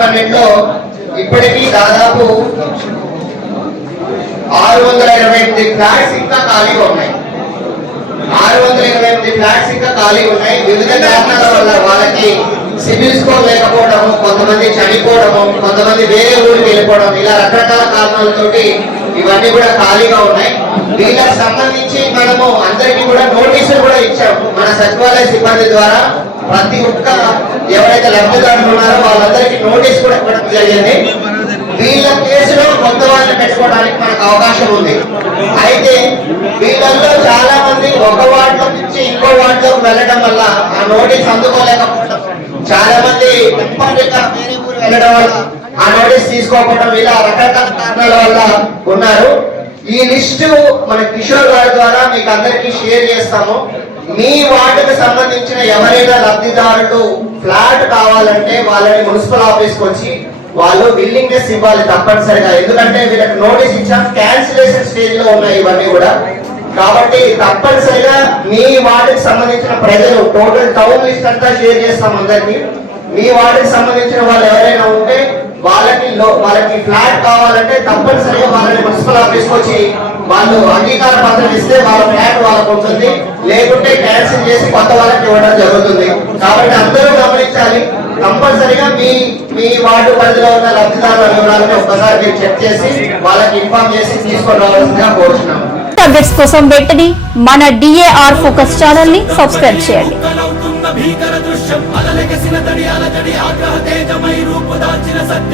పన్నెండులో ఇప్పటికీ దాదాపు ఆరు వందల ఇరవై ఎనిమిది ఫ్లాట్స్ ఇంకా ఖాళీగా ఉన్నాయి. ఆరు వందల ఇరవై ఎనిమిది ఫ్లాట్స్ ఇంకా ఖాళీ ఉన్నాయి. వివిధ కారణాల వల్ల వాళ్ళకి సిబిల్ స్కోర్ లేకపోవడము కొంతమంది చనిపోవడము కొంతమంది వేరే ఊరికి వెళ్ళిపోవడం ఇలా రకరకాల కారణాలతోటి ఇవన్నీ కూడా ఖాళీగా ఉన్నాయి. వీళ్ళకి సంబంధించి మనము అందరికీ కూడా నోటీసులు కూడా ఇచ్చాము మన సచివాలయ సిబ్బంది ద్వారా ప్రతి ఒక్క ఎవరైతే లబ్ధిదారులు ఉన్నారో వాళ్ళందరికీ నోటీస్ కూడా ఇవ్వడం జరిగింది. వీళ్ళ కేసులో కొత్త వాళ్ళని పెట్టుకోవడానికి మనకు అవకాశం ఉంది. అయితే వీళ్ళల్లో చాలా మంది ఒక వార్డులో నుంచి ఇంకో వార్డులోకి వెళ్ళడం వల్ల ఆ నోటీస్ అందుకోలేకపోవడం చాలా మంది వేరే ఊరు వెళ్ళడం వల్ల ఆ నోటీస్ తీసుకోకపోవడం ఇలా రకరకాల కారణాల వల్ల ఈ లిస్టు మన కిషోర్ గారి ద్వారా మీకు అందరికీ షేర్ చేస్తాము. మీ వార్డుకు సంబంధించిన ఎవరైనా లబ్ధిదారులు ఫ్లాట్ కావాలంటే వాళ్ళని మున్సిపల్ ఆఫీస్కి వచ్చి వాళ్ళు విల్లింగ్నెస్ ఇవ్వాలి తప్పనిసరిగా. ఎందుకంటే వీళ్ళకి నోటీస్ ఇచ్చాం క్యాన్సిలేషన్ స్టేజ్లో ఉన్నాయి ఇవన్నీ కూడా. కాబట్టి తప్పనిసరిగా మీ వార్డుకి సంబంధించిన ప్రజలు టోటల్ టౌన్ లిస్ట్ అంతా షేర్ చేస్తాం అందరికీ. మీ వార్డుకి సంబంధించిన వాళ్ళు ఎవరైనా ఉంటే వాళ్ళకి వాళ్ళకి ఫ్లాట్ కావాలంటే తప్పనిసరిగా వాళ్ళని మున్సిపల్ ఆఫీస్ వచ్చి వాళ్ళు అంగీకార పత్రం ఇస్తే వాళ్ళ ఫ్లాట్ వాళ్ళకు ఉంటుంది. లేకుంటే క్యాన్సిల్ చేసి కొత్త వాళ్ళకి ఇవ్వడం జరుగుతుంది. కాబట్టి అందరూ గమనించాలి. కంపల్సరిగా మీ మీ వార్డు పరిధిలో ఉన్న లబ్ధిదారుల వివరాలను ఒకసారి మీరు చెక్ చేసి వాళ్ళకి ఇన్ఫార్మ్ చేసి తీసుకొని రావాల్సిందిగా కోరుచున్నాము. అప్డేట్స్ కోసం వెంటనే మన డిఏఆర్ ఫోకస్ ఛానల్ని సబ్స్క్రైబ్ చేయండి. భీకర దృశ్యం అలలెగసిన తడి అలజడి ఆగ్రహ తేజమై రూపు దాల్చిన సత్యం.